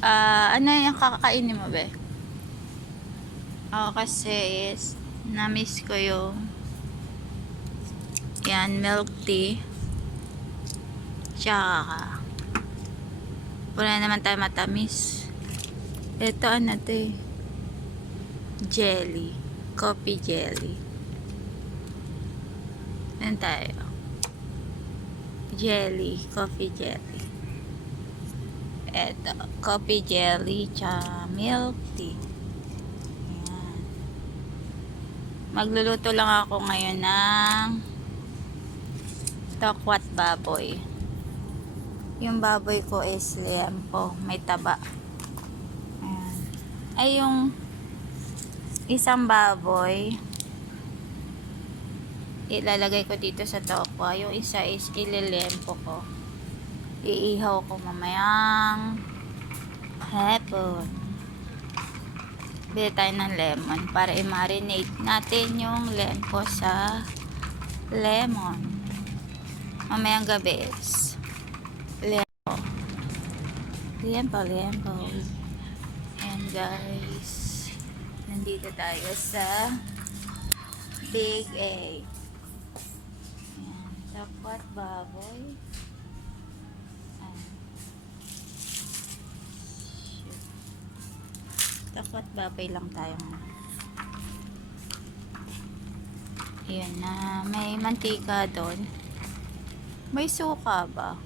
Ano yung kakakainin mo, be? Ako kasi is na-miss ko yung yan, milk tea. Tsaka wala naman tayo matamis. Ito ano to eh, jelly, coffee jelly. Ano tayo? Jelly, coffee jelly. Ito, coffee jelly tsaka milk tea. Ayan. Magluluto lang ako ngayon ng tokwat baboy. Yung baboy ko is liempo, may taba. Ayan. Ay, yung isang baboy ilalagay ko dito sa tokwa. Yung isa is ililempo ko. Iihaw ko mamayang hapon. Bili tayo ng lemon para i-marinate natin yung lempo sa lemon. Mamayang gabi is lempo. Lempo. And guys, nandito tayo sa Big A. Ayan, dapat baboy. Dapat baboy lang tayo. Ayan na, may mantika doon. May suka ba?